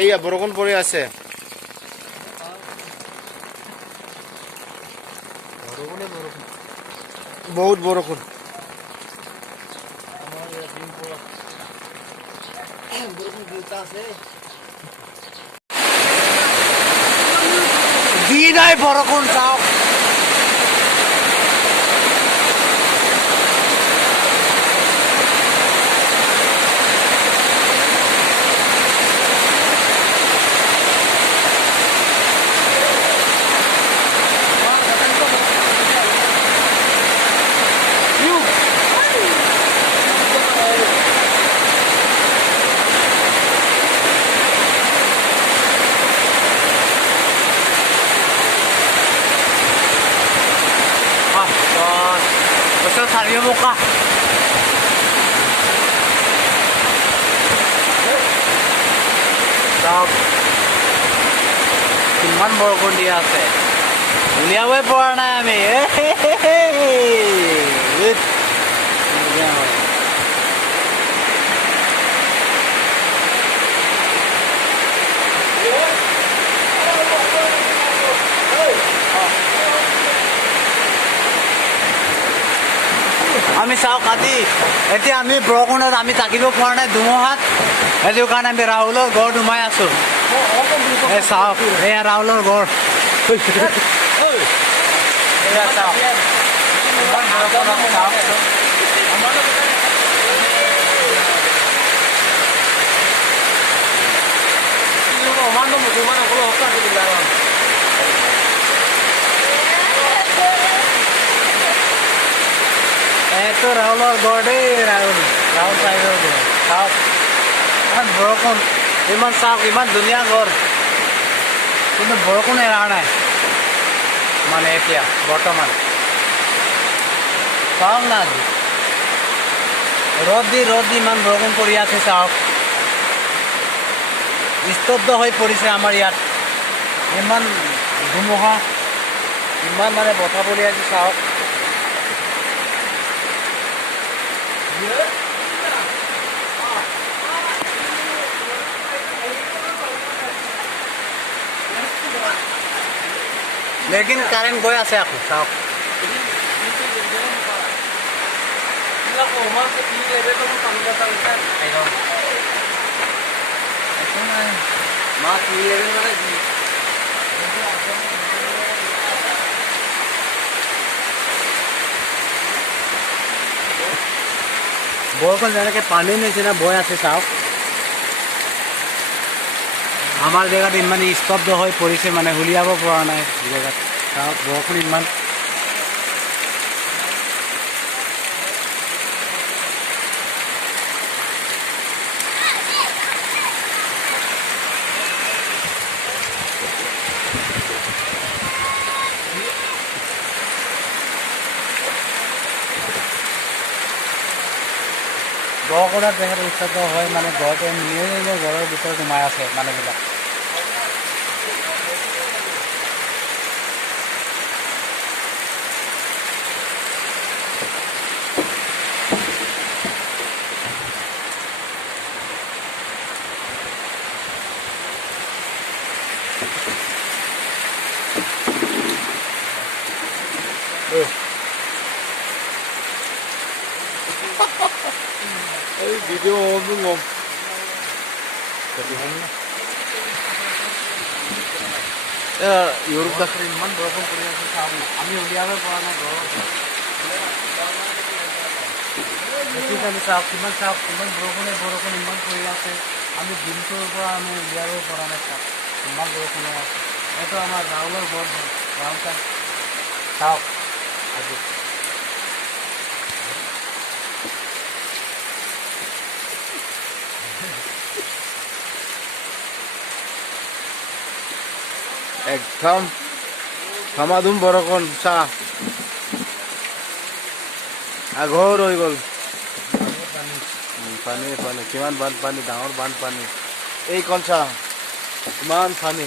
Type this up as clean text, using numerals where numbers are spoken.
এইয়া বৰষুণ পৰি আছে। বহুত বৰষুণ। দি নাই বৰষুণ চাওক। Basta sabi mo ka. Stop. Kiman borokon di ase. Uliawai pora na ami. আমি চাও কাটি এতিয়া আমি বৰষুণত আমি তাকিব পৰা নাই ধুমুহাত সেইটো কাৰণে আমি ৰাহুলৰ গড় ডুমাই আছো এই চাওক এয়া ৰাহুলৰ গড় itu Rahulor gorde Rahul Sairo sauk kan borokon iman sauk iman dunia gor কিন্তু borokon era nai mane etia bortoman sauk na rodi iman borokon pori ase sauk istobdo hoi porise amar yat iman dhumuha iman mane botha pori ase sauk लेकिन कारण गय আছে আকৌ চাওক বৰষুণ যেনেকৈ পানীৰ নিচিনা বৈ আছে চাওক আমাৰ জেগাত ইমান স্তব্ধ হৈ পৰিছে মানে হুলিয়াব পৰা নাই জেগাত চাওক বৰষুণ ইমান বৰষুণত যেনেকৈ স্তব্ধ হয় মানে ঘৰতে নিজে ঘৰৰ ভিতৰত সোমাই আছে মানুহবিলাক video ngom ngom Europe da iman borokon pori ase sabu ami uliabe pora na gor ekita ni saab kiman borokon iman pori ase ami dintor pora ami uliabe pora na saab iman borokon ase eto amar Rahulor gor Rahulka saab aji একদম ধমাধুম বৰষুণ চা আগৰ হৈ গ'ল পানী কিমান বানপানী ডাঙৰ বানপানী এই কণ চা ইমান পানী